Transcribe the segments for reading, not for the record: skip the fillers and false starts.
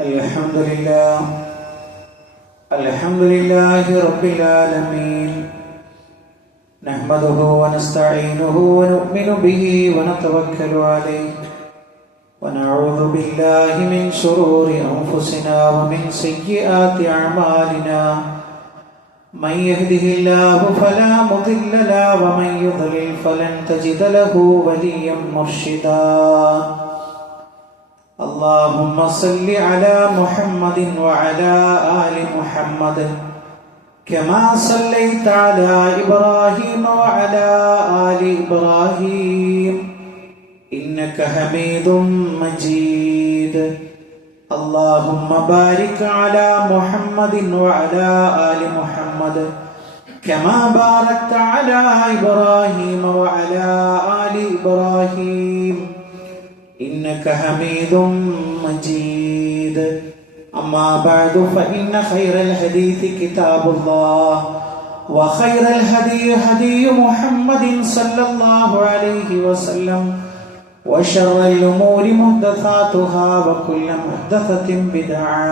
الحمد لله رب العالمين نحمده ونستعينه ونؤمن به ونتوكل عليه ونعوذ بالله من شرور أنفسنا ومن سيئات أعمالنا من يهده الله فلا مضل له ومن يضلل فلن تجد له وليا مرشدا اللهم صل على محمد وعلى آل محمد كما صليت على إبراهيم وعلى آل إبراهيم إنك حميد مجيد اللهم بارك على محمد وعلى آل محمد كما باركت على إبراهيم وعلى آل إبراهيم إنك حميد مجيد أما بعد فإن خير الحديث كتاب الله وخير الهدي هدي محمد صلى الله عليه وسلم وشر الأمور محدثاتها وكل محدثة بدعة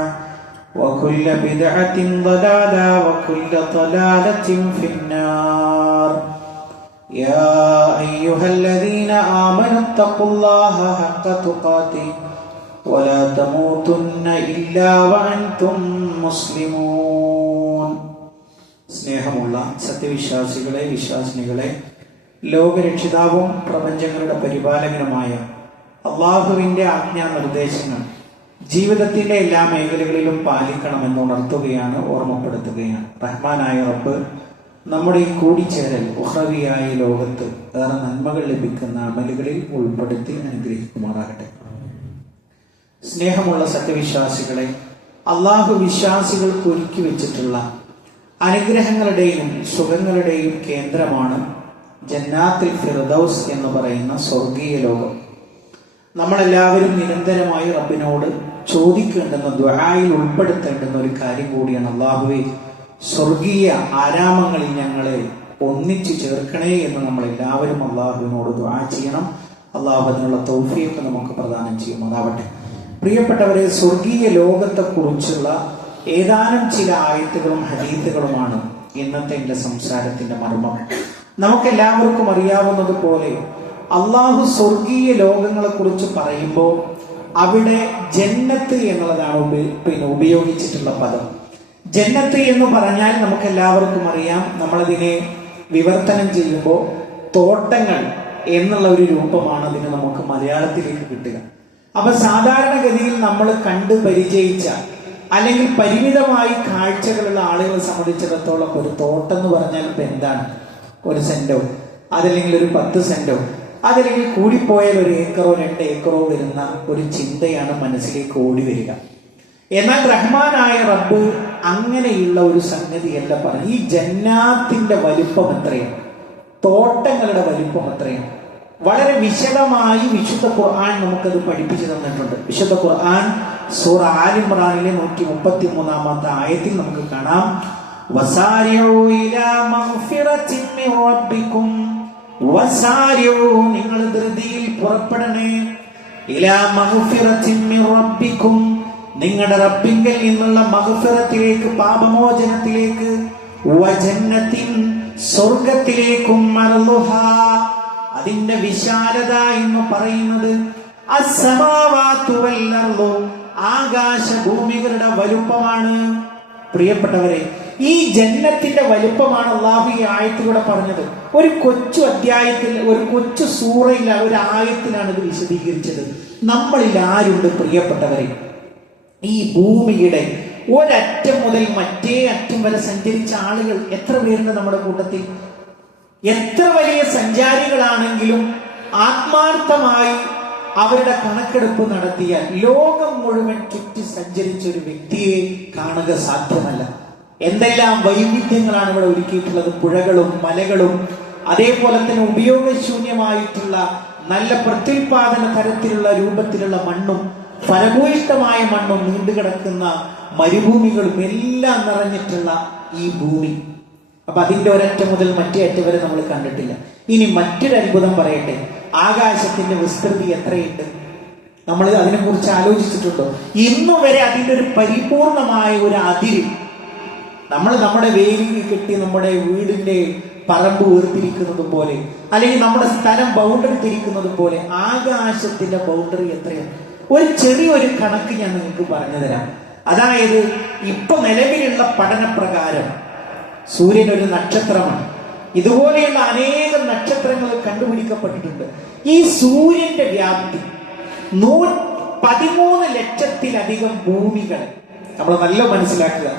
وكل بدعة ضلالة وكل ضلالة في النار يا أيها الذين آمنوا اتقوا الله حق تقاته ولا تموتن إلا وأنتم مسلمون സ്നേഹമുള്ള സത്യവിശ്വാസികളെ വിശ്വാസിനികളെ ലോകരക്ഷിതാവും പ്രപഞ്ചങ്ങളുടെ പരിപാലകനുമായ അള്ളാഹുവിന്റെ ആജ്ഞാനിർദ്ദേശങ്ങൾ ജീവിതത്തിന്റെ എല്ലാ മേഖലകളിലും പാലിക്കണമെന്ന് ഉണർത്തുകയാണ്, ഓർമ്മപ്പെടുത്തുകയാണ്. റഹ്മാനായ റബ്ബ് നമ്മുടെ ഈ കൂടിച്ചേരൽ ഉഖ്റവിയായ ലോകത്ത് ഏറെ നന്മകൾ ലഭിക്കുന്ന അമലുകളിൽ ഉൾപ്പെടുത്തി അനുഗ്രഹിക്കുമാറാകട്ടെ. സ്നേഹമുള്ള സത്യവിശ്വാസികളെ, അള്ളാഹു വിശ്വാസികൾക്ക് ഒരുക്കി വെച്ചിട്ടുള്ള അനുഗ്രഹങ്ങളുടെയും സുഖങ്ങളുടെയും കേന്ദ്രമാണ് ജന്നാത്തുൽ ഫിർദൗസ് എന്ന് പറയുന്ന സ്വർഗീയ ലോകം. നമ്മളെല്ലാവരും നിരന്തരമായി റബ്ബിനോട് ചോദിക്കേണ്ടുന്ന ദുആയിൽ ഉൾപ്പെടുത്തേണ്ടുന്ന ഒരു കാര്യം കൂടിയാണ്, അള്ളാഹുവേ സ്വർഗീയ ആരാമങ്ങളിൽ ഞങ്ങളെ ഒന്നിച്ചു ചേർക്കണേ എന്ന് നമ്മൾ എല്ലാവരും അള്ളാഹുവിനോട് ദുആ ചെയ്യണം. അള്ളാഹു അതിനുള്ള തൗഫീഖ് നമുക്ക് പ്രദാനം ചെയ്യുമാറാവട്ടെ. പ്രിയപ്പെട്ടവരെ, സ്വർഗീയ ലോകത്തെ കുറിച്ചുള്ള ഏതാനും ചില ആയത്തുകളും ഹദീസുകളുമാണ് ഇന്നത്തെ എന്റെ സംസാരത്തിന്റെ മർമ്മം. നമുക്കെല്ലാവർക്കും അറിയാവുന്നതുപോലെ അള്ളാഹു സ്വർഗീയ ലോകങ്ങളെ കുറിച്ച് പറയുമ്പോൾ അവിടെ ജന്നത്ത് എന്നുള്ളതാണ് ഉപയോഗിച്ചിട്ടുള്ള പദം. ജന്നത്ത് എന്ന് പറഞ്ഞാൽ നമുക്ക് എല്ലാവർക്കും അറിയാം, നമ്മളതിനെ വിവർത്തനം ചെയ്യുമ്പോൾ തോട്ടങ്ങൾ എന്നുള്ള ഒരു രൂപമാണ് അതിന് നമുക്ക് മലയാളത്തിലേക്ക് കിട്ടുക. അപ്പൊ സാധാരണഗതിയിൽ നമ്മൾ കണ്ട് പരിചയിച്ച അല്ലെങ്കിൽ പരിമിതമായി കാഴ്ചകളുള്ള ആളുകളെ സംബന്ധിച്ചിടത്തോളം ഒരു തോട്ടം എന്ന് പറഞ്ഞാൽ ഇപ്പൊ എന്താണ്? ഒരു സെന്റോ അതല്ലെങ്കിൽ ഒരു 10 സെന്റോ അതല്ലെങ്കിൽ കൂടിപ്പോയാൽ 1 ഏക്കറോ 2 ഏക്കറോ വരുന്ന ഒരു ചിന്തയാണ് മനസ്സിലേക്ക് ഓടി വരിക. എന്നാൽ റഹ്മാനായ റബ്ബ് അങ്ങനെയുള്ള ഒരു സംഗതിയല്ല പറഞ്ഞു. ഈ ജന്നാത്തിന്റെ വലിപ്പം എത്രയാണ്, തോട്ടങ്ങളുടെ വലിപ്പം എത്രയാണ്, വളരെ വിശദമായി വിശുദ്ധ ഖുർആൻ നമുക്കത് പഠിപ്പിച്ചു തന്നിട്ടുണ്ട്. വിശുദ്ധ ഖുർആൻ സൂറ ആൽ ഇംറാനിലെ 133-ാമത്തെ ആയത്തിൽ നമുക്ക് കാണാം, വസാരിഉ ഇലാ മഗ്ഫിറത്തിൻ മിർ റബ്ബിക്കും, വസാരിഉ നിങ്ങൾ ധൃതിയിൽ പുറപ്പെടണേ, ഇലാ മഗ്ഫിറത്തിൻ മിർ റബ്ബിക്കും നിങ്ങളുടെ റബ്ബിങ്കൽ നിന്നുള്ള മഗ്ഫിറത്തിലേക്ക്, പാപമോചനത്തിലേക്ക്, വജന്നത്തിൻ സ്വർഗത്തിലേക്കും, അർളുഹാ അതിന്റെ വിശാലത എന്ന് പറയുന്നത് അസ്സമാവാതു വൽ അർളു ആകാശ ഭൂമികളുടെ വലുപ്പമാണ്. പ്രിയപ്പെട്ടവരെ, ഈ ജന്നത്തിന്റെ വലുപ്പമാണ് അല്ലാഹു ഈ ആയത്തിലൂടെ പറഞ്ഞത്. ഒരു കൊച്ചു അധ്യായത്തിൽ, ഒരു കൊച്ചു സൂറയിൽ, ഒരു ആയത്തിലാണ് ഇത് വിശദീകരിച്ചത്. നമ്മളിൽ ആരുണ്ട് പ്രിയപ്പെട്ടവരെ ഈ ഭൂമിയുടെ ഒരറ്റം മുതൽ മറ്റേ അറ്റം വരെ സഞ്ചരിച്ച ആളുകൾ എത്ര പേരുണ്ട് നമ്മുടെ കൂട്ടത്തിൽ? എത്ര വലിയ സഞ്ചാരികളാണെങ്കിലും ആത്മാർത്ഥമായി അവരുടെ കണക്കെടുപ്പ് നടത്തിയാൽ ലോകം മുഴുവൻ ചുറ്റി സഞ്ചരിച്ച ഒരു വ്യക്തിയെ കാണുക സാധ്യമല്ല. എന്തെല്ലാം വൈവിധ്യങ്ങളാണ് ഇവിടെ ഒരുക്കിയിട്ടുള്ളത്. പുഴകളും മലകളും അതേപോലെ തന്നെ ഉപയോഗശൂന്യമായിട്ടുള്ള നല്ല പ്രത്യുൽപാദന തരത്തിലുള്ള രൂപത്തിലുള്ള മണ്ണും ഫലഭൂയിഷ്ടമായ മണ്ണും നീണ്ടുകിടക്കുന്ന മരുഭൂമികളും എല്ലാം നിറഞ്ഞിട്ടുള്ള ഈ ഭൂമി. അപ്പൊ അതിന്റെ ഒരറ്റം മുതൽ മറ്റേ അറ്റം വരെ നമ്മൾ കണ്ടിട്ടില്ല. ഇനി മറ്റൊരു അത്ഭുതം പറയട്ടെ, ആകാശത്തിന്റെ വിസ്തൃതി എത്രയുണ്ട്? നമ്മൾ അതിനെക്കുറിച്ച് ആലോചിച്ചിട്ടുണ്ടോ? ഇന്നു വരെ അതിൻ്റെ ഒരു പരിപൂർണമായ ഒരു അതിര് നമ്മൾ നമ്മുടെ വേലി കെട്ടി നമ്മുടെ വീടിന്റെ പറമ്പ് വേർതിരിക്കുന്നത് പോലെ, അല്ലെങ്കിൽ നമ്മുടെ സ്ഥലം ബൗണ്ടറി തിരിക്കുന്നത് പോലെ ആകാശത്തിന്റെ ബൗണ്ടറി എത്രയാണ്? ഒരു ചെറിയൊരു കണക്ക് ഞാൻ നിങ്ങൾക്ക് പറഞ്ഞു തരാം. അതായത് ഇപ്പൊ നിലവിലുള്ള പഠനപ്രകാരം സൂര്യൻ ഒരു നക്ഷത്രമാണ്. ഇതുപോലെയുള്ള അനേകം നക്ഷത്രങ്ങൾ കണ്ടുപിടിക്കപ്പെട്ടിട്ടുണ്ട്. ഈ സൂര്യന്റെ വ്യാപ്തി 13 ലക്ഷത്തിലധികം ഭൂമികൾ. നമ്മൾ നല്ല മനസ്സിലാക്കുക,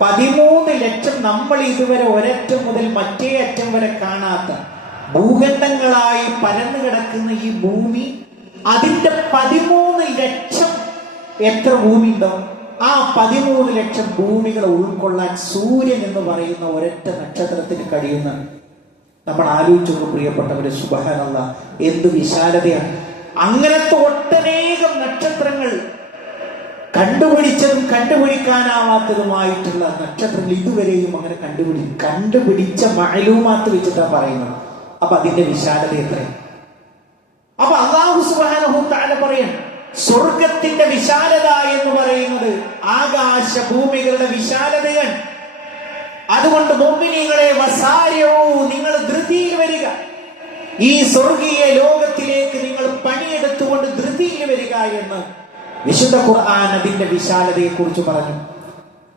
13 ലക്ഷം നമ്മൾ ഇതുവരെ ഒരറ്റം മുതൽ മറ്റേ അറ്റം വരെ കാണാത്ത ഭൂഖണ്ഡങ്ങളായി പരന്നു കിടക്കുന്ന ഈ ഭൂമി, അതിന്റെ 13 ലക്ഷം എത്ര ഭൂമി ഉണ്ടാവും? ആ 13 ലക്ഷം ഭൂമികളെ ഉൾക്കൊള്ളാൻ സൂര്യൻ എന്ന് പറയുന്ന ഒരൊറ്റ നക്ഷത്രത്തിന് കഴിയുന്ന, നമ്മൾ ആലോചിച്ചു പ്രിയപ്പെട്ടവരെ, സുബ്ഹാനല്ലാഹ്, എന്ത് വിശാലതയാണ്! അങ്ങനത്തെ ഒട്ടനേകം നക്ഷത്രങ്ങൾ, കണ്ടുപിടിച്ചതും കണ്ടുപിടിക്കാനാവാത്തതുമായിട്ടുള്ള നക്ഷത്രങ്ങൾ ഇതുവരെയും അങ്ങനെ കണ്ടുപിടിച്ച മഅലൂമാത്ത് വെച്ചിട്ടാണ് പറയുന്നത്. അപ്പൊ അതിന്റെ വിശാലത എത്രയാണ്? അപ്പൊ അല്ലാഹു സുബ്ഹാനഹു തആല പറയാണ്, സ്വർഗത്തിന്റെ വിശാലത എന്ന് പറയുന്നത് ആകാശ ഭൂമികളുടെ വിശാലതയാണ്. അതുകൊണ്ട് മുഅ്മിനീങ്ങളെ, വസാരിഊ, നിങ്ങൾ ധൃതിയിൽ വരിക. ഈ സ്വർഗീയ ലോകത്തിലേക്ക് നിങ്ങൾ പണിയെടുത്തുകൊണ്ട് ധൃതിയിൽ വരിക എന്ന് വിശുദ്ധ ഖുർആൻ അതിന്റെ വിശാലതയെ കുറിച്ച് പറഞ്ഞു.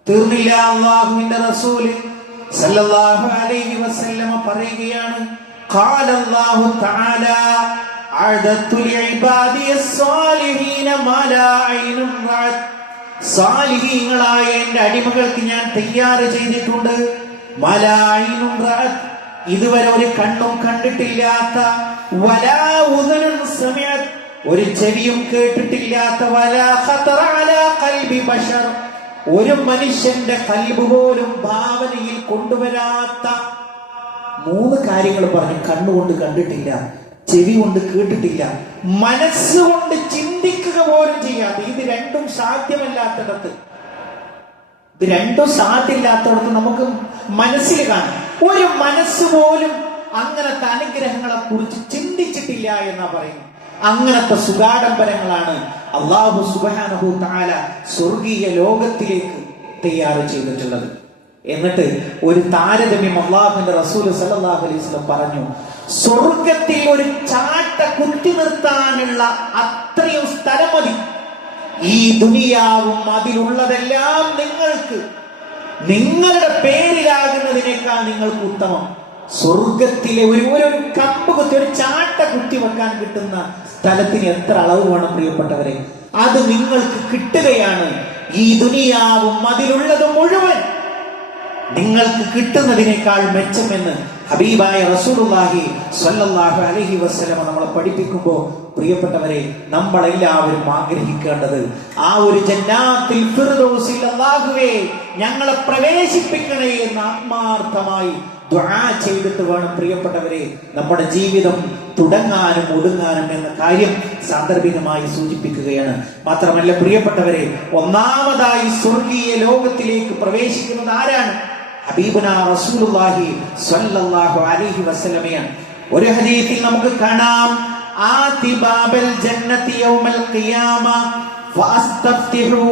തീർന്നില്ല. അല്ലാഹുവിന്റെ റസൂൽ സല്ലല്ലാഹു അലൈഹി വസല്ലമ പറയുകയാണ്, ഖാല അല്ലാഹു തആല അഅദതു ലിഇബാദി സ്സാലിഹീന മാ ലാ ഐനുൻ റഅത്. സാലിഹീങ്ങളായ എന്റെ അടിമകൾക്ക് ഞാൻ തയ്യാർ ചെയ്തിട്ടുണ്ട്. മാ ലാ ഐനുൻ റഅത്, ഇതുവരെ ഒരു കണ്ണും കണ്ടിട്ടില്ലാത്ത, വലാ ഉദുനുൻ സമഅത്, ഒരു ചെവിയും കേട്ടിട്ടില്ലാത്ത, വലാ ഖതറ അലാ ഖൽബി ബശർ, ഒരു മനുഷ്യന്റെ ഖൽബ് പോലും ഭാവനയിൽ കൊണ്ടുവരാത്ത 3 കാര്യങ്ങൾ പറഞ്ഞു. കണ്ണുകൊണ്ട് കണ്ടിട്ടില്ല, ചെവി കൊണ്ട് കേട്ടിട്ടില്ല, മനസ്സുകൊണ്ട് ചിന്തിക്കുക പോലും ചെയ്യാതെ. ഇത് രണ്ടും സാധ്യമല്ലാത്തിടത്ത് നമുക്ക് മനസ്സിൽ കാണാം. ഒരു മനസ്സ് പോലും അങ്ങനത്തെ അനുഗ്രഹങ്ങളെ കുറിച്ച് ചിന്തിച്ചിട്ടില്ല എന്നാ പറയുന്നു. അങ്ങനത്തെ സുഗാഡംബരങ്ങളാണ് അല്ലാഹു സുബ്ഹാനഹു തആല സ്വർഗീയ ലോകത്തിലേക്ക് തയ്യാർ ചെയ്തിട്ടുള്ളത്. എന്നിട്ട് ഒരു താരതമ്യം അല്ലാഹുവിന്റെ റസൂൽ സല്ലല്ലാഹു അലൈഹി വസല്ലം പറഞ്ഞു, സ്വർഗത്തിൽ ഒരു ചാട്ട കുത്തി നിർത്താനുള്ള അത്രയും സ്ഥലം മതി. ഈ ദുനിയാവും അതിലുള്ളതെല്ലാം നിങ്ങൾക്ക് നിങ്ങളുടെ പേരിലാകുന്നതിനേക്കാൾ നിങ്ങൾക്ക് ഉത്തമം സ്വർഗത്തിലെ ഒരു കമ്പ് കുത്തി, ഒരു ചാട്ട കുത്തി വെക്കാൻ കിട്ടുന്ന സ്ഥലത്തിന് എത്ര അളവ് വേണം പ്രിയപ്പെട്ടവരെ? അത് നിങ്ങൾക്ക് കിട്ടുകയാണ്. ഈ ദുനിയാവും അതിലുള്ളത് മുഴുവൻ നിങ്ങൾക്ക് കിട്ടുന്നതിനേക്കാൾ മെച്ചമെന്ന് ഹബീബായ റസൂലുള്ളാഹി സ്വല്ലല്ലാഹു അലൈഹി വസല്ലം നമ്മളെ പഠിപ്പിക്കുമ്പോൾ, പ്രിയപ്പെട്ടവരെ, നമ്മളെല്ലാവരും ആഗ്രഹിക്കേണ്ടത് ആ ഒരു ജന്നാത്തുൽ ഫിർദൗസിൽ അല്ലാഹുവേ ഞങ്ങളെ പ്രവേശിപ്പിക്കണേ എന്ന് ആത്മാർത്ഥമായി ദുആ ചെയ്തിട്ട് വേണം പ്രിയപ്പെട്ടവരെ നമ്മുടെ ജീവിതം തുടങ്ങാനും ഒടുങ്ങാനും എന്ന കാര്യം സാന്ദർഭികമായി സൂചിപ്പിക്കുകയാണ്. മാത്രമല്ല പ്രിയപ്പെട്ടവരെ, ഒന്നാമതായി സ്വർഗീയ ലോകത്തിലേക്ക് പ്രവേശിക്കുന്നത് ആരാണ്? ഹബീബുനാ റസൂലുള്ളാഹി സ്വല്ലല്ലാഹു അലൈഹി വസല്ലമയാണ്. ഒരു ഹദീസിൽ നമുക്ക് കാണാം, ആതി ബാബൽ ജന്നതി യൗമൽ ഖിയാമ ഫഅസ്തഫ്തിഹു,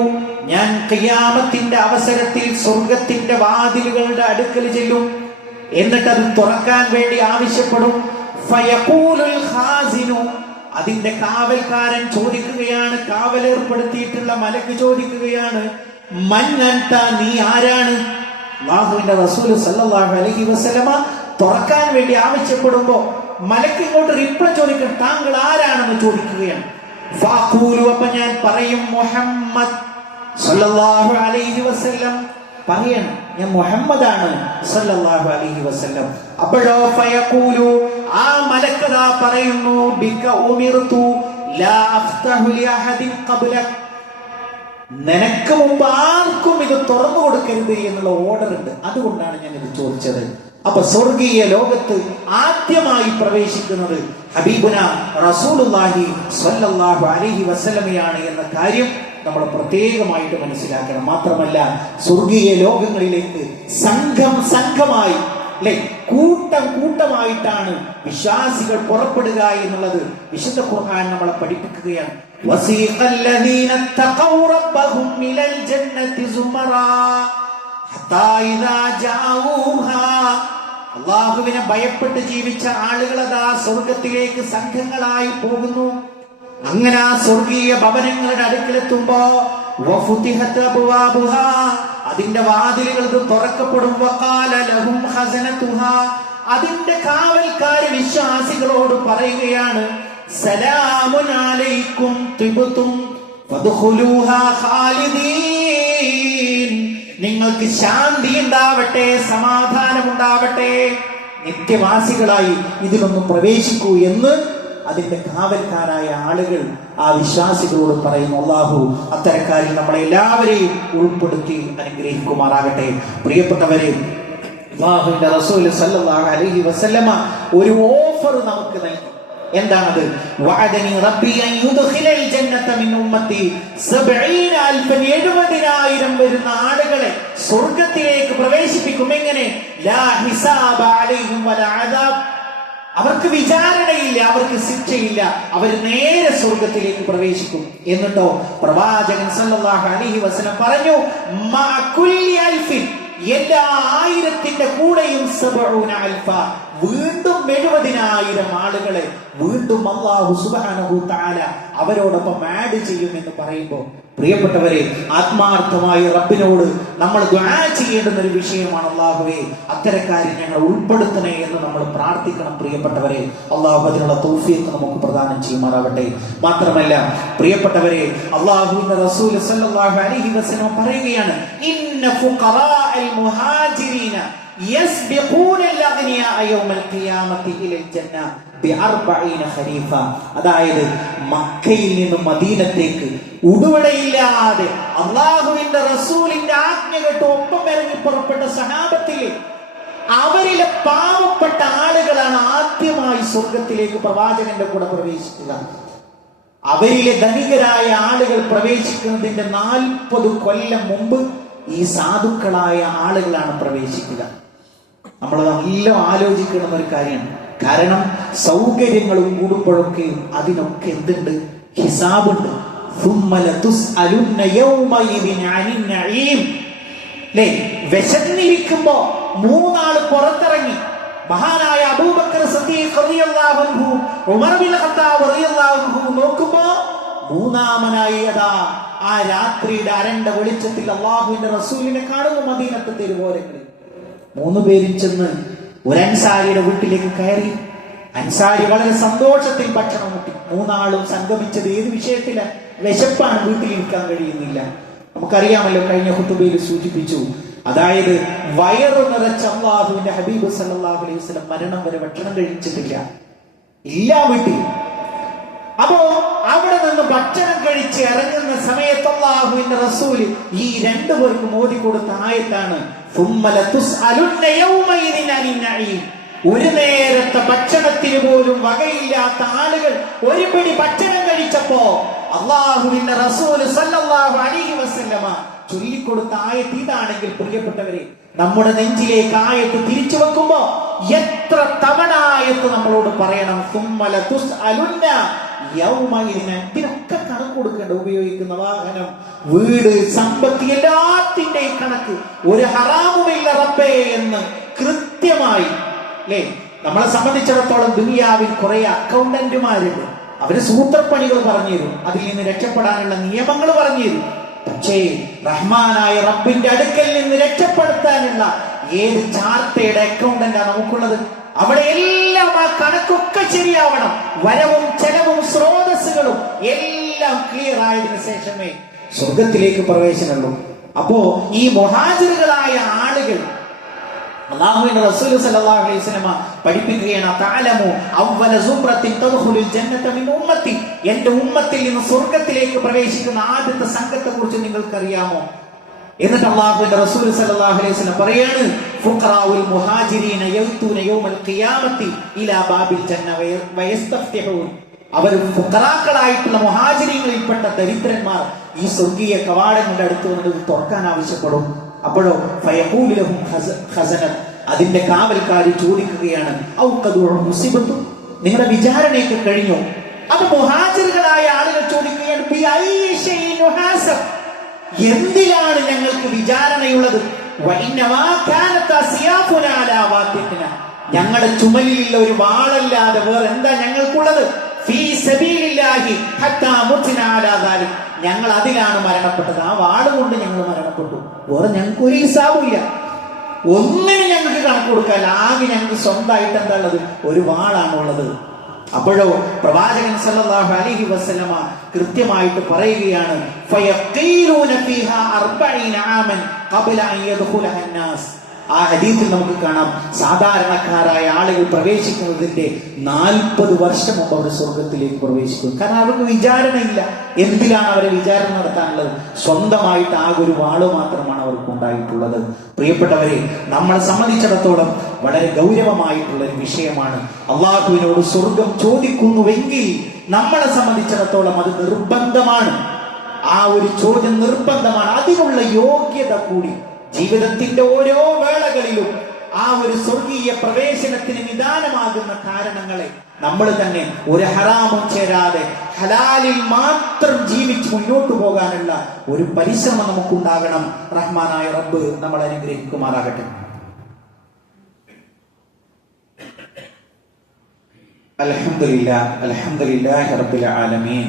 ഞാൻ ഖിയാമത്തിന്റെ അവസരത്തിൽ സ്വർഗ്ഗത്തിന്റെ വാതിലുകളുടെ അടുക്കൽ ചെല്ലും, എന്നിട്ട് അത് തുറക്കാൻ വേണ്ടി ആവശ്യപ്പെടും. ഫയഖൂലുൽ ഖാസിനു, അതിന്റെ കാവൽക്കാരൻ ചോദിക്കുകയാണ്, കാവലേർപ്പെടുത്തിയിട്ടുള്ള മലക്ക് ചോദിക്കുകയാണ്, മൻ അൻത, നീ ആരാണ്? അല്ലാഹുവിന്റെ റസൂൽ സല്ലല്ലാഹു അലൈഹി വസല്ലമ തുറക്കാൻ വേണ്ടി ആവശ്യപ്പെടുമ്പോ മലക്ക് ഇങ്ങോട്ട് റിപ്ലൈ ചോദിക്കും, താങ്കൾ ആരാണെന്ന് ചോദിക്കുകയാണ്. ഫഅഖൂലു, അപ്പൊ ഞാൻ പറയും, മുഹമ്മദ് സല്ലല്ലാഹു അലൈഹി വസല്ലം പറയണം, ഞാൻ മുഹമ്മദാണ് സല്ലല്ലാഹു അലൈഹി വസല്ലം. അപ്പോഴോ ഫയഖൂലു, ആ മലക്കതാ പറയുന്നു, ബിക ഉമിർതു ലാ അഫ്തഹു ലി അഹദിൻ ഖബ്ലക, നിനക്ക് മുമ്പ് ആർക്കും ഇത് തുറന്നു കൊടുക്കരുത് എന്നുള്ള ഓർഡർ ഉണ്ട്, അതുകൊണ്ടാണ് ഞാൻ ഇത് ചോദിച്ചത്. അപ്പൊ സ്വർഗീയ ലോകത്ത് ആദ്യമായി പ്രവേശിക്കുന്നത് ഹബീബുന റസൂലുള്ളാഹി സ്വല്ലല്ലാഹു അലൈഹി വസല്ലമയാണ് എന്ന കാര്യം നമ്മൾ പ്രത്യേകമായിട്ട് മനസ്സിലാക്കണം. മാത്രമല്ല സ്വർഗീയ ലോകങ്ങളിലേക്ക് സംഘമായി അല്ലെ, കൂട്ടമായിട്ടാണ് വിശ്വാസികൾ പുറപ്പെടുക എന്നുള്ളത് വിശുദ്ധ ഖുർആൻ നമ്മളെ പഠിപ്പിക്കുകയാണ്. وسيق الذين اتقوا ربهم إلى الجنة زمرا حتى إذا جاءوها അള്ളാഹുവിനെ ഭയപ്പെട്ട് ജീവിച്ച ആളുകൾ അതാ സ്വർഗത്തിലേക്ക് സംഘങ്ങളായി പോകുന്നു. അങ്ങനെ ആ സ്വർഗീയ ഭവനങ്ങളുടെ അടുക്കലെത്തുമ്പോ വഫുതിഹത് അബ്വാബുഹാ, അതിന്റെ വാതിലുകൾ തുറക്കപ്പെടും. വഖാല ലഹും ഖസനതുഹാ, അതിന്റെ കാവൽക്കാര് വിശ്വാസികളോട് പറയുകയാണ്, സലാമുൻ അലൈക്കും തിബ്തും ഫദ്ഖുലൂഹാ ഖാലിദീൻ, നിങ്ങൾക്ക് ശാന്തി ഉണ്ടാവട്ടെ, സമാധാനം ഉണ്ടാവട്ടെ, നിത്യവാസികളായി ഇതിലൊന്നും പ്രവേശിക്കൂ എന്ന് അതിന്റെ കാവൽക്കാരായ ആളുകൾ ആ വിശ്വാസികളോട് പറയുന്നു. അല്ലാഹു അത്തരക്കാരിൽ നമ്മളെ എല്ലാവരെയും ഉൾപ്പെടുത്തി അനുഗ്രഹിക്കുമാറാകട്ടെ. പ്രിയപ്പെട്ടവരെ, അല്ലാഹുവിന്റെ റസൂൽ സല്ലല്ലാഹു അലൈഹി വസല്ലമ ഒരു ഓഫർ നമുക്ക് നൽകി. എന്താണത്? വഅദനി റബ്ബി അൻ യുദ്ഖിലൽ ജന്നത മിൻ ഉമ്മത്തി 70,000 വരുന്ന ആളുകളെ സ്വർഗ്ഗത്തിലേക്ക് പ്രവേശിപ്പിക്കും. എങ്ങനെ? ലാ ഹിസാബ അലൈഹിം വലാ അദാബ്, അവർക്ക് വിചാരണയില്ല, അവർക്ക് ശിക്ഷയില്ല, അവർ നേരെ സ്വർഗത്തിലേക്ക് പ്രവേശിക്കും. എന്നിട്ടോ പ്രവാചകൻ സല്ലല്ലാഹു അലൈഹി വസല്ലം പറഞ്ഞു, മാ കുല്ലി അൽഫിൻ, എല്ലാ 1000ന്റെ കൂടെയും 70 അൽഫ, വീണ്ടും 70,000 ആളുകളെ വീണ്ടും അല്ലാഹു സുബ്ഹാനഹു തആല അവരോടൊപ്പം ആഡ് ചെയ്യുമെന്ന് പറയുമ്പോൾ, പ്രിയപ്പെട്ടവരെ, ആത്മാർത്ഥമായി റബ്ബിനോട് നമ്മൾ ദുആ ചെയ്യേണ്ടുന്ന ഒരു വിഷയമാണ്. അല്ലാഹുവേ, അത്തരക്കാരെ ഞങ്ങൾ ഉൾപ്പെടുത്തണേ എന്ന് നമ്മൾ പ്രാർത്ഥിക്കണം. പ്രിയപ്പെട്ടവരെ, അല്ലാഹു അതിനുള്ള തൗഫീഖ് നമുക്ക് പ്രദാനം ചെയ്യുമാറാവട്ടെ. മാത്രമല്ല പ്രിയപ്പെട്ടവരെ, അല്ലാഹുവിന്റെ റസൂൽ സല്ലല്ലാഹു അലൈഹി വസല്ലം പറയുകയാണ്, ഇന്ന ഫുഖറാഅൽ മുഹാജിരീന യസ്ബിഖൂന അൽ-അഗ്നിയാഅ യൗമൽ ഖിയാമത്തി ഇലൽ ജന്ന ബി40 ഖരീഫ. അതായത് മക്കയിൽ നിന്ന് മദീനത്തേക്ക് ഉടുവടയില്ലാതെ അല്ലാഹുവിന്റെ റസൂലിന്റെ ആജ്ഞ കേട്ട് ഒപ്പം ഇറങ്ങി പുറപ്പെട്ട സഹാബത്തിലെ അവരിലെ പാവപ്പെട്ട ആളുകളാണ് ആദ്യമായി സ്വർഗത്തിലേക്ക് പ്രവാചകന്റെ കൂടെ പ്രവേശിക്കുക. അവരിലെ ധനികരായ ആളുകൾ പ്രവേശിക്കുന്നതിന്റെ 40 കൊല്ലം മുമ്പ് ഈ സാധുക്കളായ ആളുകളാണ് പ്രവേശിക്കുക. നമ്മൾ നല്ല ആലോചിക്കണം ഒരു കാര്യമാണ്. കാരണം സൗകര്യങ്ങളും കൂടുമ്പോഴൊക്കെ അതിനൊക്കെ എന്തുണ്ട്? ഹിസാബുണ്ട്. വിശന്നിരിക്കുമ്പോ 3 ആള് പുറത്തിറങ്ങി. മഹാനായ അബൂബക്കർ സിദ്ദീഖ് റളിയല്ലാഹു അൻഹു, ഉമർ ബിൻ ഖത്താബ് റളിയല്ലാഹു അൻഹു നോക്കുമ്പോ 3ാമനായി അതാ ആ രാത്രിയുടെ അരണ്ട വെളിച്ചത്തിൽ അല്ലാഹുവിന്റെ റസൂലിനെ കാണുന്നു മദീനത്തെ തെരുവോരങ്ങളിൽ. 3 പേരും ചെന്ന് ഒരു അൻസാരിയുടെ വീട്ടിലേക്ക് കയറി. അൻസാരി വളരെ സന്തോഷത്തിൽ ഭക്ഷണം മുട്ടി. 3 ആളും സംഗമിച്ചത് ഏത് വിഷയത്തിലാണ്? വിശപ്പാണ്, വീട്ടിലിരിക്കാൻ കഴിയുന്നില്ല. നമുക്കറിയാമല്ലോ, കഴിഞ്ഞ ഖുതുബയിൽ സൂചിപ്പിച്ചു. അതായത് വയറു നിറച്ച അല്ലാഹുവിന്റെ ഹബീബ് സല്ലല്ലാഹു അലൈഹി വസല്ലം മരണം വരെ ഭക്ഷണം കഴിച്ചിട്ടില്ല, ഇല്ല വീട്ടിൽ. അപ്പോ അവിടെ നിന്ന് ഭക്ഷണം കഴിച്ച് ഇറങ്ങുന്ന സമയത്ത് അല്ലാഹുവിന്റെ റസൂല് ഈ 2 പേർക്കും ഓതിക്കൊടുത്ത ആയത്താണ്, ഒരു നേരത്തെ ഭക്ഷണത്തിന് പോലും വകയില്ലാത്ത ആളുകൾ ഒരു പിടി ഭക്ഷണം കഴിച്ചപ്പോ അല്ലാഹുവിന്റെ റസൂല് സല്ലല്ലാഹു അലൈഹി വസല്ലമ ചൊല്ലിക്കൊടുത്ത ആയത്ത് ഇതാണെങ്കിൽ, പ്രിയപ്പെട്ടവരെ, നമ്മുടെ നെഞ്ചിലേക്ക് ആയത്ത് തിരിച്ചു വെക്കുമ്പോ എത്ര തവണ ആയത്ത് നമ്മളോട് പറയണം. ഇതിനൊക്കെ കണക്ക് കൊടുക്കേണ്ട. ഉപയോഗിക്കുന്ന വാഹനം, വീട്, സമ്പത്ത്, എല്ലാത്തിന്റെയും കണക്ക്. ഒരു ഹറാമുമില്ല റബ്ബേ എന്ന് കൃത്യമായി. അല്ലേ? നമ്മളെ സംബന്ധിച്ചിടത്തോളം ദുനിയാവിൽ കുറെ അക്കൗണ്ടന്റുമാരുണ്ട്. അവര് സൂത്രപ്പണികൾ പറഞ്ഞു തരും, അതിൽ നിന്ന് രക്ഷപ്പെടാനുള്ള നിയമങ്ങൾ പറഞ്ഞു തരും. പക്ഷേ റഹ്മാനായ റബ്ബിന്റെ അടുക്കൽ നിന്ന് രക്ഷപ്പെടുത്താനുള്ള ഏത് ചാർട്ടേഡ് അക്കൗണ്ടന്റാണ് നമുക്കുള്ളത്? അവിടെ എല്ലാം ആ കണക്കൊക്കെ ശരിയാവണം. വരവും ചെലവും സ്രോതസ്സുകളും എല്ലാം ക്ലിയർ ആയതിനു ശേഷമേ സ്വർഗത്തിലേക്ക് പ്രവേശനമുള്ളൂ. അപ്പോ ഈ മുഹാജിറുകളായ ആളുകൾ അല്ലാഹുവിന്റെ റസൂൽ സല്ലല്ലാഹു അലൈഹി വസല്ലം പഠിപ്പിക്കുകയാണ്, തഅലമു അവ്വല സുബ്രത്തിൻ തദ്ഖുലുൽ ജന്നത മിൻ ഉമ്മത്തി, എന്റെ ഉമ്മത്തിൽ നിന്ന് സ്വർഗ്ഗത്തിലേക്ക് പ്രവേശിക്കുന്ന ആദ്യത്തെ സംഘത്തെ കുറിച്ച് നിങ്ങൾക്കറിയാമോ? എന്നിട്ട് അല്ലാഹുവിന്റെ റസൂൽ സല്ലല്ലാഹു അലൈഹി വസല്ലം പറയാണ്, ഫുഖറാഉൽ മുഹാജിരീന യൗതൂന യൗമൽ ഖിയാമത്തി ഇലാ ബാബിൽ ജന്ന വയസ്തഫ്തിഹൂൻ. അവർ ഫുഖറാക്കളായിട്ടുള്ള മുഹാജിരീങ്ങളിൽപ്പെട്ട ദരിദ്രന്മാർ ഈ സ്വർഗീയ കവാടങ്ങളുടെ അടുത്ത് വന്നത് തുറക്കാൻ ആവശ്യപ്പെടും. അപ്പോഴോ ഫയഖൂലു ലഹും ഖസനത്ത്, അതിന്റെ കാവൽക്കാരി ചോദിക്കുകയാണ്, ഔ ഖദു മുസിബത്തു, നിങ്ങളുടെ വിചാരണയൊക്കെ കഴിഞ്ഞോ? അപ്പൊ മുഹാജിറുകളായ ആളുകൾ ചോദിക്കുകയാണ്, എന്തിലാണ് ഞങ്ങൾക്ക് വിചാരണയുള്ളത്? ഞങ്ങളുടെ ചുമലിലുള്ള ഒരു വാളല്ലാതെ വേറെ എന്താ ഞങ്ങൾക്കുള്ളത്? ഞങ്ങൾ അതിലാണ് മരണപ്പെട്ടത്. ആ വാള് കൊണ്ട് ഞങ്ങൾ മരണപ്പെട്ടു. വേറെ ഞങ്ങൾക്ക് ഒരു ഹിസാബില്ല. ഒന്നിനും ഞങ്ങൾക്ക് കണക്ക് കൊടുക്കാൻ. ആകെ ഞങ്ങൾക്ക് സ്വന്തമായിട്ട് എന്താ ഉള്ളത്? ഒരു വാളാണുള്ളത്. അപ്പോഴോ പ്രവാചകൻ സല്ലല്ലാഹു അലൈഹി വസല്ലമ കൃത്യമായിട്ട് പറയുകയാണ്, ഫയഖീലൂന ഫീഹാ 40 ആമൻ ഖബല അൻ യദ്ഖുലഹ അന്നാസ്. ആ ഹദീസിൽ നമുക്ക് കാണാം, സാധാരണക്കാരായ ആളുകൾ പ്രവേശിക്കുന്നതിന്റെ 40 വർഷം മുമ്പ് അവർ സ്വർഗത്തിലേക്ക് പ്രവേശിക്കും. കാരണം അവർക്ക് വിചാരണയില്ല. എന്തിലാണ് അവരെ വിചാരണ നടത്താനുള്ളത്? സ്വന്തമായിട്ട് ആകെ ഒരു വാള് മാത്രമാണ് അവർക്ക് ഉണ്ടായിട്ടുള്ളത്. പ്രിയപ്പെട്ടവരെ, നമ്മളെ സംബന്ധിച്ചിടത്തോളം വളരെ ഗൗരവമായിട്ടുള്ള ഒരു വിഷയമാണ്. അള്ളാഹുവിനോട് സ്വർഗം ചോദിക്കുന്നുവെങ്കിൽ നമ്മളെ സംബന്ധിച്ചിടത്തോളം അത് നിർബന്ധമാണ്. ആ ഒരു ചോദ്യം നിർബന്ധമാണ്. അതിനുള്ള യോഗ്യത കൂടി ജീവിതത്തിന്റെ ഓരോ വേളകളിലും ആ ഒരു സ്വർഗീയ പ്രവേശനത്തിന് നിദാനമാകുന്ന കാരണങ്ങളെ നമ്മൾ തന്നെ ഒരു ഹറാമും ചേരാതെ ഹലാലിൽ മാത്രം ജീവിച്ച് മുന്നോട്ട് പോകാനുള്ള ഒരു പരിശ്രമം നമുക്കുണ്ടാകണം. റഹ്മാനായ റബ്ബ് നമ്മളെ അനുഗ്രഹിക്കുമാറാകട്ടെ. അൽഹംദുലില്ലാഹി റബ്ബിൽ ആലമീൻ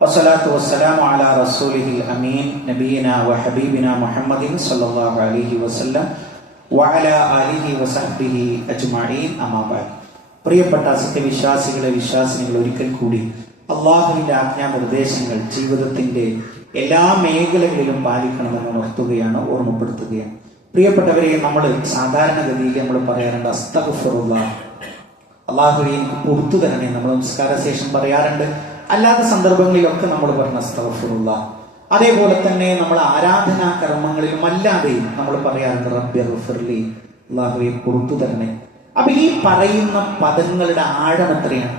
വസ്സലാത്തു വസ്സലാമു അലാ റസൂലിഹിൽ അമീൻ നബിയിനാ വഹബീബിനാ മുഹമ്മദിൻ സല്ലല്ലാഹു അലൈഹി വസല്ലം വഅലാ ആലിഹി വസഹ്ബിഹി അജ്മഈൻ. അമ്മാ ബഅദ്. പ്രിയപ്പെട്ട സത്യവിശ്വാസികളെ, വിശ്വാസിനികൾ, ഒരിക്കൽ കൂടി അള്ളാഹുവിന്റെ ആജ്ഞാനിർദ്ദേശങ്ങൾ ജീവിതത്തിന്റെ എല്ലാ മേഖലകളിലും പാലിക്കണമെന്ന് ഉണർത്തുകയാണ്, ഓർമ്മപ്പെടുത്തുകയാണ്. പ്രിയപ്പെട്ടവരെ, നമ്മൾ സാധാരണഗതിയിൽ നമ്മൾ പറയാറുണ്ട് അസ്തഗ്ഫിറുല്ലാഹ്, അള്ളാഹുവേ എനിക്ക് പുറത്തു തരണേ. നമ്മൾ നമസ്കാര ശേഷം പറയാറുണ്ട്. അല്ലാത്ത സന്ദർഭങ്ങളിലൊക്കെ നമ്മൾ പറഞ്ഞ അസ്തഗ്ഫിറുല്ലാഹ്. അതേപോലെ തന്നെ നമ്മൾ ആരാധനാ കർമ്മങ്ങളിലും അല്ലാതെയും നമ്മൾ പറയാറുണ്ട് റബ്ബി ഗ്ഫിർലി, അല്ലാഹുവേ പുറത്തു തരണേ. അപ്പൊ ഈ പറയുന്ന പദങ്ങളുടെ ആഴം എത്രയാണ്?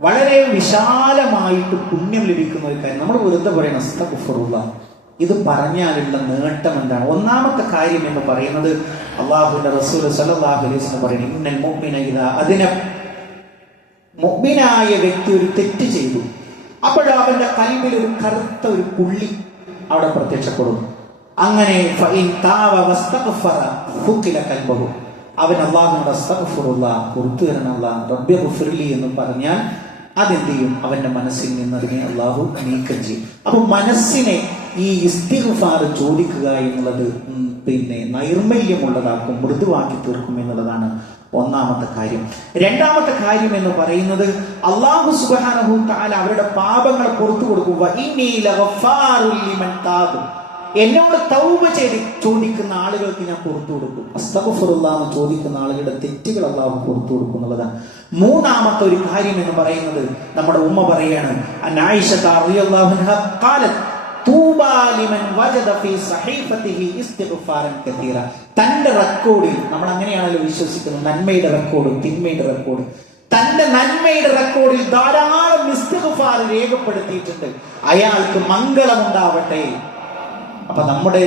വളരെ വിശാലമായിട്ട് പുണ്യം ലഭിക്കുന്ന ഒരു കാര്യം. നമ്മൾ വെറുതെ പറയണം അസ്തഗ്ഫിറുല്ലാഹ്. ഇത് പറഞ്ഞാലുള്ള നേട്ടം എന്താണ്? ഒന്നാമത്തെ കാര്യം എന്ന് പറയുന്നത് അള്ളാഹുവിന്റെ റസൂൽ സല്ലല്ലാഹു അലൈഹി വസല്ലം പറയുന്നു, ഇന്നൽ മുഅ്മിന ഇദാ അദ്നബ, മുഅ്മിനായ വ്യക്തി ഒരു തെറ്റ് ചെയ്തു, അപ്പോഴോ അവന്റെ കൽബിൽ ഒരു കറുത്ത ഒരു പുള്ളി അവിടെ പ്രത്യക്ഷപ്പെടും. അങ്ങനെ ഫഇൻ താവ വസ്തഗ്ഫറ ഫുഖില ഖൽബഹു, അവൻ അല്ലാഹുവിനോട് അസ്തഗ്ഫിറുല്ലാഹ്, പുറത്തു തരണം അല്ലാഹ്, റബ്ബി ഗ്ഫിർലി എന്ന് പറഞ്ഞാൽ അതെന്ത് ചെയ്യും? അവന്റെ മനസ്സിൽ നിന്ന് അതിനെ അള്ളാഹു നീക്കം ചെയ്യും. അപ്പൊ മനസ്സിനെ ഈ ഇസ്തിഗ്ഫാർ ചോദിക്കുക എന്നുള്ളത് നൈർമല്യമുള്ളതാക്കും, മൃദുവാക്കി തീർക്കും എന്നുള്ളതാണ് ഒന്നാമത്തെ കാര്യം. രണ്ടാമത്തെ കാര്യം എന്ന് പറയുന്നത് അല്ലാഹു സുബ്ഹാനഹു തആല അവരുടെ പാപങ്ങൾ പുറത്തു കൊടുക്കും. വഇന്നീ ലഗഫാറുൽ ലിമൻ താബ, എന്നോട് തൗബ ചെയ്ത് ചോദിക്കുന്ന ആളുകൾക്ക് ഞാൻ പുറത്തു കൊടുക്കും. അസ്തഗ്ഫിറുല്ലാഹ് ചോദിക്കുന്ന ആളുകളുടെ തെറ്റുകൾ അല്ലാഹു പുറത്തു കൊടുക്കും എന്നുള്ളതാണ്. മൂന്നാമത്തെ ഒരു കാര്യം എന്ന് പറയുന്നത് നമ്മുടെ ഉമ്മ പറയാണ്, ആയിഷ റളിയല്ലാഹു അൻഹ ഖാലത് തൂബാ ലിമൻ വജദ ഫീ സഹീഫതിഹി ഇസ്തിഗ്ഫാറൻ കതീറ. തന്റെ റെക്കോർഡിൽ, നമ്മൾ അങ്ങനെയാണല്ലോ വിശ്വസിക്കുന്നത്, നന്മയുടെ റെക്കോർഡും തിന്മയുടെ റെക്കോർഡും, തന്റെ നന്മയുടെ റെക്കോർഡിൽ ധാരാളം ഇസ്തിഗ്ഫാർ രേഖപ്പെടുത്തിയിട്ടുണ്ട്. അയാൾക്ക് മംഗളമുണ്ടാവട്ടെ. അപ്പൊ നമ്മുടെ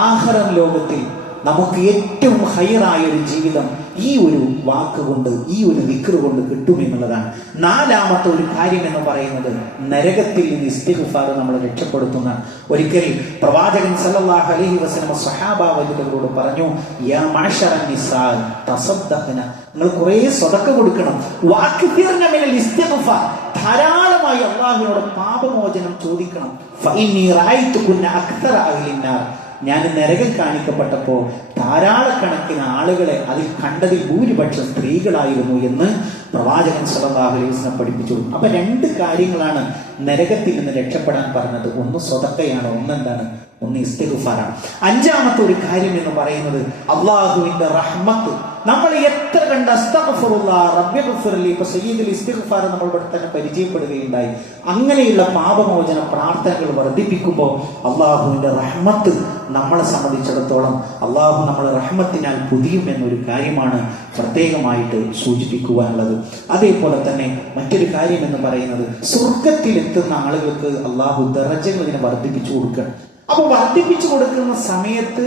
ആഖിറം ലോകത്തിൽ നമുക്ക് ഏറ്റവും ഹൈറായ ഒരു ജീവിതം ഈ ഒരു വാക്കുകൊണ്ട്, ഈ ഒരു ദിക്ർ കൊണ്ട് കിട്ടുമെന്നുള്ളതാണ്. നാലാമത്തെ ഒരു കാര്യം എന്ന് പറയുന്നത് നരകത്തിൽ നിന്ന് ഇസ്തിഗ്ഫാർ നമ്മളെ രക്ഷപ്പെടുത്തുന്ന. ഒരിക്കൽ പ്രവാചകൻ സല്ലല്ലാഹു അലൈഹി വസല്ലം സ്വഹാബാവലികളോട് പറഞ്ഞു, യാ മഅശറൻ നിസാ തസദ്ദഖന, നിങ്ങൾ കുറേ സ്വതക്ക കൊടുക്കണം. വഅക്തിർന മിനൽ ഇസ്തിഗ്ഫാർ, ധാരാളമായി അല്ലാഹുവിനോട് പാപമോചനം ചോദിക്കണം. ഫഇന്നി റഅയ്തുകുന്ന അക്തറ അഹ്ലിന്നാർ, ഞാൻ നരകം കാണിക്കപ്പെട്ടപ്പോൾ ധാരാളക്കണക്കിന് ആളുകളെ അതിൽ കണ്ടതിൽ ഭൂരിപക്ഷം സ്ത്രീകളായിരുന്നു എന്ന് പ്രവാചകൻ സല്ലല്ലാഹു അലൈഹി വസല്ലം പഠിപ്പിച്ചു. അപ്പൊ രണ്ട് കാര്യങ്ങളാണ് നരകത്തിൽ നിന്ന് രക്ഷപ്പെടാൻ പറഞ്ഞത്. ഒന്ന് സ്വതക്കയാണ്, ഒന്നെന്താണ്? ഒന്ന് ഇസ്തിഗ്ഫാറാണ്. അഞ്ചാമത്തെ ഒരു കാര്യം എന്ന് പറയുന്നത് അള്ളാഹുവിന്റെ റഹ്മത്ത്. നമ്മൾ എത്ര കണ്ട അസ്തഗ്ഫിറുല്ലാഹ് റബ്ബി ഗ്ഫിർലി, ഇപ്പൊ സയ്യിദുൽ ഇസ്തിഗ്ഫാർ നമ്മൾ ഇവിടെ തന്നെ പരിചയപ്പെടുകയുണ്ടായി. അങ്ങനെയുള്ള പാപമോചന പ്രാർത്ഥനകൾ വർദ്ധിപ്പിക്കുമ്പോൾ അള്ളാഹുവിന്റെ റഹ്മത്ത് നമ്മളെ സംബന്ധിച്ചിടത്തോളം അള്ളാഹു നമ്മളെ റഹ്മത്തിനാൽ പൊതിയും എന്നൊരു കാര്യമാണ് പ്രത്യേകമായിട്ട് സൂചിപ്പിക്കുവാനുള്ളത്. അതേപോലെ തന്നെ മറ്റൊരു കാര്യം എന്ന് പറയുന്നത് സ്വർഗത്തിലെത്തുന്ന ആളുകൾക്ക് അള്ളാഹു ദറജകൾ ഇതിനെ വർദ്ധിപ്പിച്ചു കൊടുക്കണം. അപ്പൊ വർദ്ധിപ്പിച്ചു കൊടുക്കുന്ന സമയത്ത്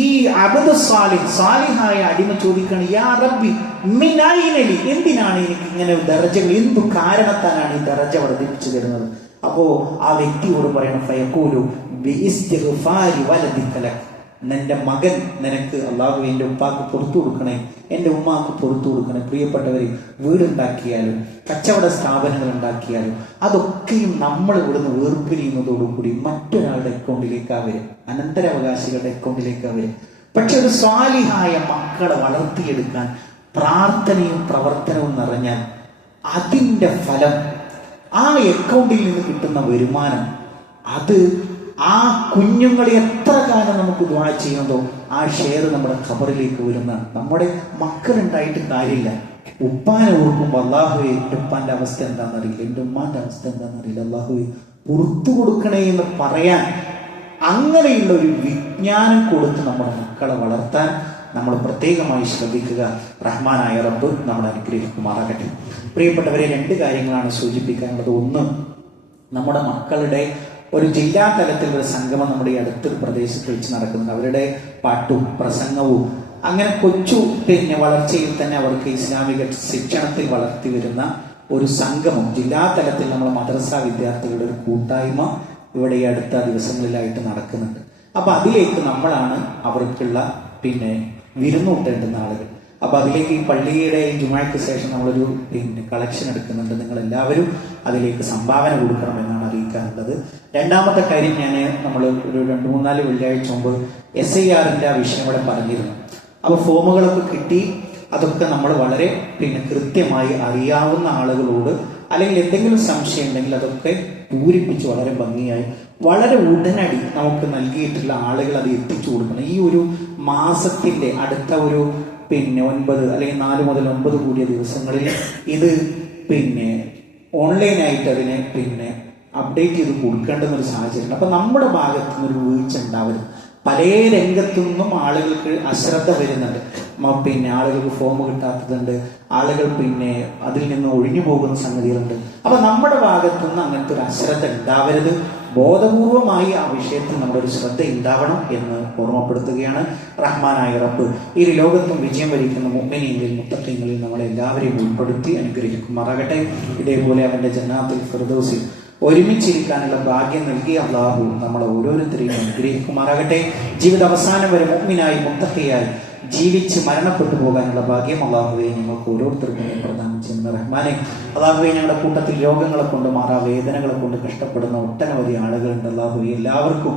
ഈ അബ്ദു സാലിഹായ അടിമ ചോദിക്കുകയാണ്, യാ റബ്ബി മിൻ ഐനലി, എന്തിനാണ് എനിക്ക് ഇങ്ങനെ ദർജകൾ, എന്തു കാരണത്താലാണ് ഈ ദർജ വർദ്ധിപ്പിച്ചു തരുന്നത്? അപ്പോ ആ വ്യക്തിയോട് പറയണം, ഫയഖൂലു ബിഇസ്തിഗ്ഫാരി വലദിക ലക്, നിന്റെ മകൻ നിനക്ക് അള്ളാഹു എൻ്റെ ഉപ്പാക്ക് പുറത്തു കൊടുക്കണേ, എൻ്റെ ഉമ്മാക്ക് പുറത്തു കൊടുക്കണേ. പ്രിയപ്പെട്ടവരെ, വീടുണ്ടാക്കിയാലും കച്ചവട സ്ഥാപനങ്ങൾ ഉണ്ടാക്കിയാലും അതൊക്കെയും നമ്മൾ ഇവിടുന്ന് വേർപിരിയുന്നതോടുകൂടി മറ്റൊരാളുടെ അക്കൗണ്ടിലേക്കാണ് വരും, അനന്തരാവകാശികളുടെ അക്കൗണ്ടിലേക്കാണ് വരും. പക്ഷെ ഒരു സ്വാലിഹായ മക്കളെ വളർത്തിയെടുക്കാൻ പ്രാർത്ഥനയും പ്രവർത്തനവും നിറഞ്ഞാൽ അതിൻ്റെ ഫലം, ആ അക്കൗണ്ടിൽ നിന്ന് കിട്ടുന്ന വരുമാനം, അത് ആ കുഞ്ഞുങ്ങളെ എത്ര കാലം നമുക്ക് ദുആ ചെയ്യുന്നതോ ആ ഷെയർ നമ്മുടെ ഖബറിലേക്ക് വരുന്നതാണ്. നമ്മുടെ മക്കളുണ്ടായിട്ട് കാര്യമില്ല. ഉപ്പാനെ ഓർക്കുമ്പോൾ അള്ളാഹുവെ എൻ്റെ ഉപ്പാന്റെ അവസ്ഥ എന്താണെന്നറിയില്ല, എൻ്റെ ഉമ്മാന്റെ അവസ്ഥ എന്താണെന്നറിയില്ല, അള്ളാഹുവെ പുറത്തു കൊടുക്കണേ എന്ന് പറയാൻ അങ്ങനെയുള്ള ഒരു വിജ്ഞാനം കൊടുത്ത് നമ്മുടെ മക്കളെ വളർത്താൻ നമ്മൾ പ്രത്യേകമായി ശ്രദ്ധിക്കുക. റഹ്മാനായ റബ്ബ് നമ്മളെ അനുഗ്രഹിക്കുമാറാകട്ടെ. പ്രിയപ്പെട്ടവരെ, 2 കാര്യങ്ങളാണ് സൂചിപ്പിക്കാനുള്ളത്. ഒന്ന്, നമ്മുടെ മക്കളുടെ ഒരു ജില്ലാ തലത്തിൽ ഒരു സംഗമം നമ്മുടെ ഈ അടുത്തൊരു പ്രദേശത്ത് വെച്ച് നടക്കുന്നുണ്ട്. അവരുടെ പാട്ടും പ്രസംഗവും അങ്ങനെ കൊച്ചു വളർച്ചയിൽ തന്നെ അവർക്ക് ഇസ്ലാമിക ശിക്ഷണത്തിൽ വളർത്തി വരുന്ന ഒരു സംഗമം ജില്ലാ തലത്തിൽ നമ്മുടെ മദ്രസ വിദ്യാർത്ഥികളുടെ ഒരു കൂട്ടായ്മ ഇവിടെ ഈ അടുത്ത ദിവസങ്ങളിലായിട്ട് നടക്കുന്നുണ്ട്. അപ്പൊ അതിലേക്ക് നമ്മളാണ് അവർക്കുള്ള വിരുന്നൂട്ടേണ്ടുന്ന ആളുകൾ. അപ്പൊ അതിലേക്ക് ഈ പള്ളിയുടെ ജുമാക്ക് ശേഷം നമ്മളൊരു കളക്ഷൻ എടുക്കുന്നുണ്ട്. നിങ്ങൾ എല്ലാവരും അതിലേക്ക് സംഭാവന കൊടുക്കണമെന്നാണ് അറിയിക്കാറുള്ളത്. രണ്ടാമത്തെ കാര്യം, നമ്മൾ ഒരു 2-3-4 വെള്ളിയാഴ്ച മുമ്പ് SIR-ന്റെ ആ വിഷയം ഇവിടെ പറഞ്ഞിരുന്നു. അപ്പൊ ഫോമുകളൊക്കെ കിട്ടി. അതൊക്കെ നമ്മൾ വളരെ കൃത്യമായി അറിയാവുന്ന ആളുകളോട് അല്ലെങ്കിൽ എന്തെങ്കിലും സംശയം ഉണ്ടെങ്കിൽ അതൊക്കെ പൂരിപ്പിച്ച് വളരെ ഭംഗിയായി വളരെ ഉടനടി നമുക്ക് നൽകിയിട്ടുള്ള ആളുകൾ അത് എത്തിച്ചു കൊടുക്കണം. ഈ ഒരു മാസത്തിന്റെ അടുത്ത ഒരു 9 അല്ലെങ്കിൽ 4 മുതൽ 9 കൂടിയ ദിവസങ്ങളിൽ ഇത് ഓൺലൈനായിട്ട് അതിനെ അപ്ഡേറ്റ് ചെയ്ത് കൊടുക്കേണ്ടുന്ന ഒരു സാഹചര്യം. അപ്പൊ നമ്മുടെ ഭാഗത്തു നിന്നൊരു വീഴ്ച ഉണ്ടാവരുത്. പല രംഗത്തു നിന്നും ആളുകൾക്ക് അശ്രദ്ധ വരുന്നുണ്ട്. ആളുകൾക്ക് ഫോം കിട്ടാത്തതുണ്ട്, ആളുകൾ അതിൽ നിന്ന് ഒഴിഞ്ഞു പോകുന്ന സംഗതികളുണ്ട്. അപ്പൊ നമ്മുടെ ഭാഗത്തു നിന്ന് അങ്ങനത്തെ ഒരു അശ്രദ്ധ ഉണ്ടാവരുത്. ബോധപൂർവമായി ആ വിഷയത്തിൽ നമ്മുടെ ഒരു ശ്രദ്ധ ഉണ്ടാവണം എന്ന് ഓർമ്മപ്പെടുത്തുകയാണ്. റഹ്മാനായ റബ്ബ് ഈ ലോകത്തും വിജയം വരിക്കുന്ന മുഅ്മിനീങ്ങളിൽ മുത്തഖീങ്ങളിൽ നമ്മളെല്ലാവരെയും ഉൾപ്പെടുത്തി അനുഗ്രഹിക്കുമാറാകട്ടെ. ഇതേപോലെ അവന്റെ ജന്നാത്തുൽ ഫിർദൗസിൽ ഒരുമിച്ചിരിക്കാനുള്ള ഭാഗ്യം നൽകി അള്ളാഹു നമ്മളെ ഓരോരുത്തരെയും അനുഗ്രഹിക്കുമാറാകട്ടെ. ജീവിത അവസാനം വരെ മുഅ്മിനായി മുത്തഖിയായി ജീവിച്ച് മരണപ്പെട്ടു പോകാനുള്ള ഭാഗ്യം അള്ളാഹുവെ ഞങ്ങൾക്ക് ഓരോരുത്തർക്കും പ്രദാനം ചെയ്യുന്ന റഹ്മാനെ. അള്ളാഹുവെ, ഞങ്ങളുടെ കൂട്ടത്തിൽ രോഗങ്ങളെ കൊണ്ട് വേദനകളെ കൊണ്ട് കഷ്ടപ്പെടുന്ന ഒട്ടനവധി ആളുകളുണ്ട്. അള്ളാഹുവെ, എല്ലാവർക്കും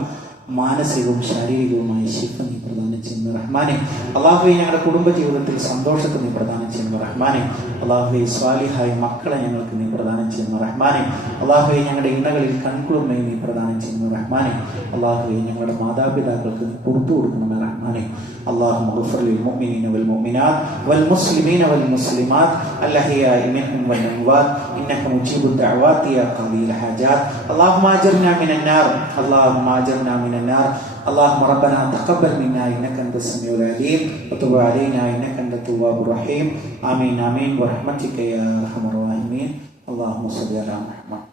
മാനസികവും ശാരീരികവുമായ ശിഫ നീ പ്രദാനം ചെയ്യുന്ന റഹ്മാനെ. അള്ളാഹുവെ, ഞങ്ങളുടെ കുടുംബ ജീവിതത്തിൽ സന്തോഷത്തെ നീ പ്രദാനം ചെയ്യുന്ന റഹ്മാനെ. അള്ളാഹുവെ, സ്വാലിഹായ മക്കളെ ഞങ്ങൾക്ക് നീ പ്രദാനം ചെയ്യുന്ന റഹ്മാനെ. അള്ളാഹുവെ, ഞങ്ങളുടെ ഇണകളിൽ കൺകുളിർമയെ നീ പ്രദാനം ചെയ്യുന്ന റഹ്മാനെ. അള്ളാഹുവെ, ഞങ്ങളുടെ മാതാപിതാക്കൾക്ക് നീ പുറത്തു കൊടുക്കണമെന്ന റഹ്മാനെ. اللهم اغفر للمؤمنين والمؤمنات والمسلمين والمسلمات الأحياء منهم والأموات إنك مجيب الدعوات يا قاضي الحاجات. اللهم أجرنا من النار، اللهم أجرنا من النار. اللهم ربنا تقبل منا إنك أنت السميع العليم وتب علينا إنك أنت التواب الرحيم. آمين آمين برحمتك يا أرحم الراحمين. اللهم صل على محمد.